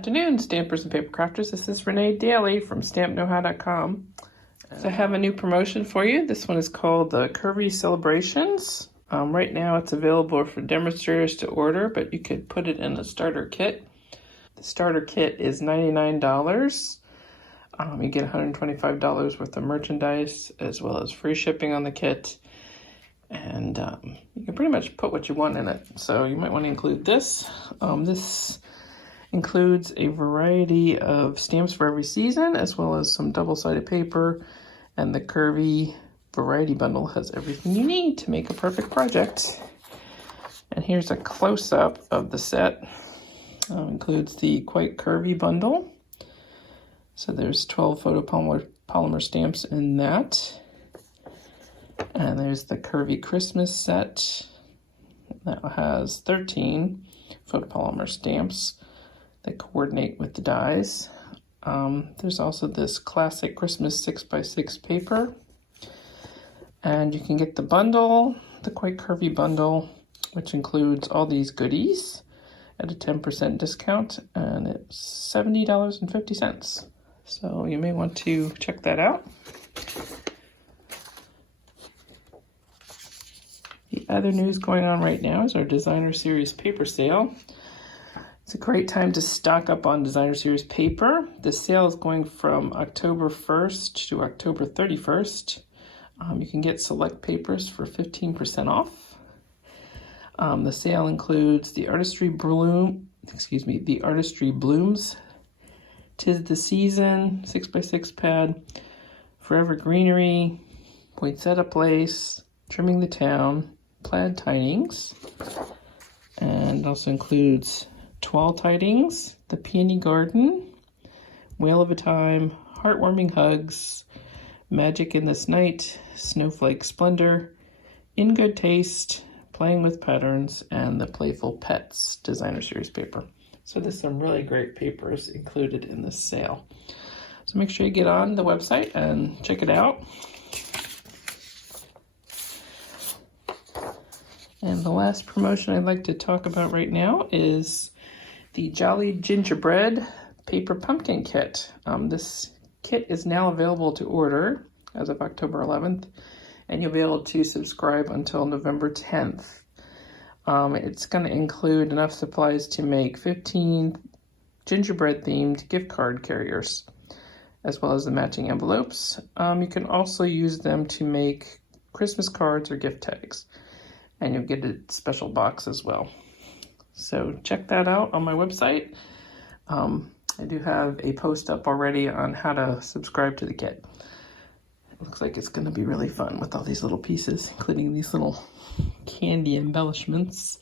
afternoon, stampers and paper crafters. This is Renee Daly from stampknowhow.com. So I have a new promotion for you. This one is called the Curvy Celebrations. Right now it's available for demonstrators to order, but you could put it in a starter kit. The starter kit is $99. You get $125 worth of merchandise as well as free shipping on the kit. And you can pretty much put what you want in it. So you might want to include this. This includes a variety of stamps for every season, as well as some double-sided paper. And the Curvy variety bundle has everything you need to make a perfect project. And here's a close-up of the set. Includes the Quite Curvy bundle. So there's 12 photopolymer stamps in that. And there's the Curvy Christmas set that has 13 photopolymer stamps that coordinate with the dies. There's also this classic Christmas 6x6 paper. And you can get the bundle, the Quite Curvy bundle, which includes all these goodies at a 10% discount, and it's $70.50. So you may want to check that out. The other news going on right now is our Designer Series paper sale. It's a great time to stock up on Designer Series paper. The sale is going from October 1st to October 31st. You can get select papers for 15% off. The sale includes the Artistry Blooms, 'Tis the Season 6x6 pad, Forever Greenery, Poinsettia Place, Trimming the Town, Plaid Tidings, and also includes Twill Tidings, The Peony Garden, Whale of a Time, Heartwarming Hugs, Magic in This Night, Snowflake Splendor, In Good Taste, Playing with Patterns, and the Playful Pets Designer Series paper. So there's some really great papers included in this sale. So make sure you get on the website and check it out. And the last promotion I'd like to talk about right now is the Jolly Gingerbread Paper Pumpkin Kit. This kit is now available to order as of October 11th, and you'll be able to subscribe until November 10th. It's going to include enough supplies to make 15 gingerbread-themed gift card carriers, as well as the matching envelopes. You can also use them to make Christmas cards or gift tags, and you'll get a special box as well. So check that out on my website. I do have a post up already on how to subscribe to the kit. It looks like it's going to be really fun with all these little pieces, including these little candy embellishments.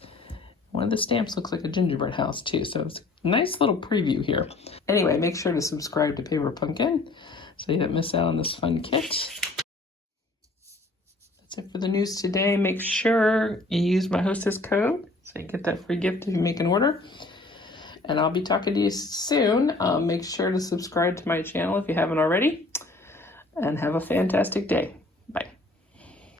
One of the stamps looks like a gingerbread house too, so it's a nice little preview here. Anyway, make sure to subscribe to Paper Pumpkin so you don't miss out on this fun kit. That's it for the news today. Make sure you use my hostess code so you get that free gift if you make an order. And I'll be talking to you soon. Make sure to subscribe to my channel if you haven't already. And have a fantastic day.